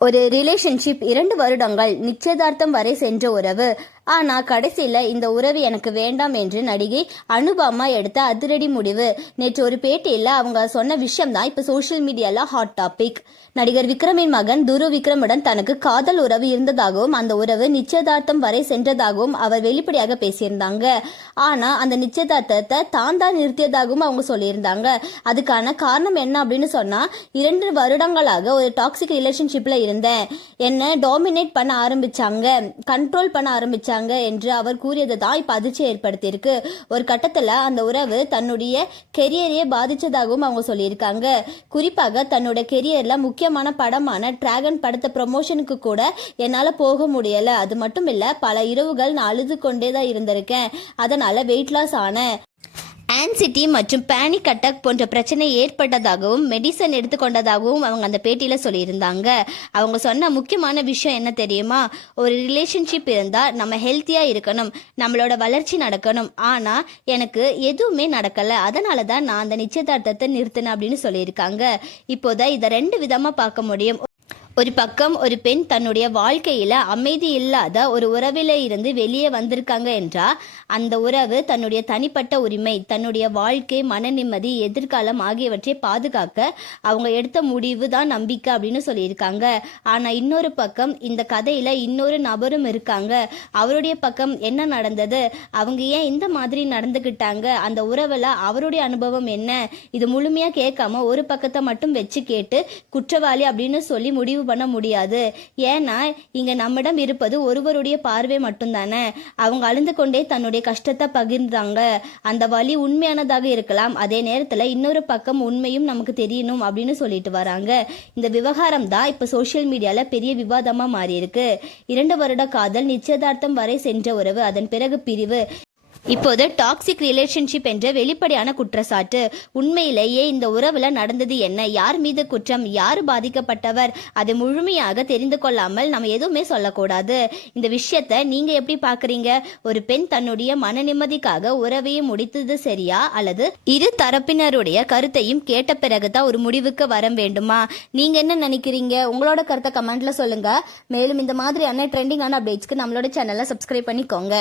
ஒரு ரிலேஷன்ஷிப் 2 வருடங்கள் நிச்சயதார்த்தம் வரை சென்ற உறவு. ஆனா கடைசியில இந்த உறவு எனக்கு வேண்டாம் என்று நடிகை அனுபமா எடுத்த அதிரடி முடிவு. நேற்று ஒரு பேட்டியில அவங்க சொன்ன விஷயம் தான் இப்ப சோசியல் மீடியால ஹாட் டாபிக். நடிகர் விக்ரமின் மகன் துரு விக்ரமுடன் தனக்கு காதல் உறவு இருந்ததாகவும் அந்த உறவு நிச்சயதார்த்தம் வரை சென்றதாகவும் அவர் வெளிப்படையாக பேசியிருந்தாங்க. ஆனா அந்த நிச்சயதார்த்தத்தை தான் நிறுத்தியதாகவும் அவங்க சொல்லியிருந்தாங்க. அதுக்கான காரணம் என்ன அப்படின்னு சொன்னா, 2 வருடங்களாக ஒரு டாக்ஸிக் ரிலேஷன்ஷிப்ல இருந்தேன், என்ன டாமினேட் பண்ண ஆரம்பிச்சாங்க, கண்ட்ரோல் பண்ண ஆரம்பிச்சாங்க என்று அவர் கூறியது தான் இப்ப அதிர்ச்சி ஏற்படுத்தியிருக்கு. ஒரு கட்டத்துல அந்த உறவு தன்னுடைய கெரியரையே பாதிச்சதாகவும் அவங்க சொல்லியிருக்காங்க. குறிப்பாக தன்னுடைய கெரியர்ல முக்கியமான படமான டிராகன் படத்தை ப்ரமோஷனுக்கு கூட என்னால போக முடியல. அது மட்டும் இல்ல, பல இரவுகள் நான் அழுது கொண்டேதான் இருந்திருக்கேன். அதனால வெயிட் லாஸ் ஆனேன். ஆன்சிட்டி மற்றும் பேனிக் அட்டாக் போன்ற பிரச்சனை ஏற்பட்டதாகவும் மெடிசன் எடுத்துக்கொண்டதாகவும் அவங்க அந்த பேட்டியில சொல்லியிருந்தாங்க. அவங்க சொன்ன முக்கியமான விஷயம் என்ன தெரியுமா? ஒரு ரிலேஷன்ஷிப் இருந்தா நம்ம ஹெல்த்தியா இருக்கணும், நம்மளோட வளர்ச்சி நடக்கணும். ஆனா எனக்கு எதுவுமே நடக்கல, அதனாலதான் நான் அந்த நிச்சயதார்த்தத்தை நிறுத்தினேன் அப்படின்னு சொல்லியிருக்காங்க. இப்போதான் இதை 2 விதமா பார்க்க முடியும். ஒரு பக்கம் ஒரு பெண் தன்னுடைய வாழ்க்கையில அமைதி இல்லாத ஒரு உறவில இருந்து வெளியே வந்திருக்காங்க என்றா அந்த உறவு தன்னுடைய தனிப்பட்ட உரிமை, தன்னுடைய வாழ்க்கை, மன நிம்மதி, எதிர்காலம் ஆகியவற்றை பாதுகாக்க அவங்க எடுத்த முடிவு தான் நம்பிக்கை அப்படின்னு சொல்லியிருக்காங்க. ஆனா இன்னொரு பக்கம் இந்த கதையில இன்னொரு நபரும் இருக்காங்க. அவருடைய பக்கம் என்ன நடந்தது, அவங்க ஏன் இந்த மாதிரி நடந்துகிட்டாங்க, அந்த உறவுல அவருடைய அனுபவம் என்ன, இது முழுமையா கேட்காம ஒரு பக்கத்தை மட்டும் வச்சு கேட்டு குற்றவாளி அப்படின்னு சொல்லி முடிவு பண்ண முடியாது. ஏன்னா இங்க நம்மிடம் இருப்பது ஒருவருடைய பார்வை மட்டும்தானே. அவங்க அழுந்து கொண்டே தன்னுடைய கஷ்டத்தை பகிர்ந்தாங்க. அந்த வலி உண்மையானதாக இருக்கலாம், அதே நேரத்துல இன்னொரு பக்கம் உண்மையும் நமக்கு தெரியணும் அப்படின்னு சொல்லிட்டு வராங்க. இந்த விவகாரம் தான் இப்ப சோசியல் மீடியால பெரிய விவாதமா மாறி இருக்கு. 2 வருட காதல், நிச்சயதார்த்தம் வரை சென்ற உறவு, அதன் பிறகு பிரிவு, இப்போது டாக்ஸிக் ரிலேஷன்ஷிப் என்ற வெளிப்படையான குற்றச்சாட்டு. உண்மையிலேயே இந்த உறவுல நடந்தது என்ன, யார் மீது குற்றம், யார் பாதிக்கப்பட்டவர், அதை முழுமையாக தெரிந்து கொள்ளாமல் நம்ம எதுவுமே சொல்லக்கூடாது. இந்த விஷயத்த நீங்க எப்படி பாக்குறீங்க? ஒரு பெண் தன்னுடைய மன நிம்மதிக்காக உறவையும் முடித்தது சரியா, அல்லது இரு தரப்பினருடைய கருத்தையும் கேட்ட பிறகுதான் ஒரு முடிவுக்கு வர வேண்டுமா? நீங்க என்ன நினைக்கிறீங்க? உங்களோட கருத்தை கமெண்ட்ல சொல்லுங்க. மேலும் இந்த மாதிரியான ட்ரெண்டிங்கான அப்டேட்ஸ்க்கு நம்மளோட சேனலை சப்ஸ்கிரைப் பண்ணிக்கோங்க.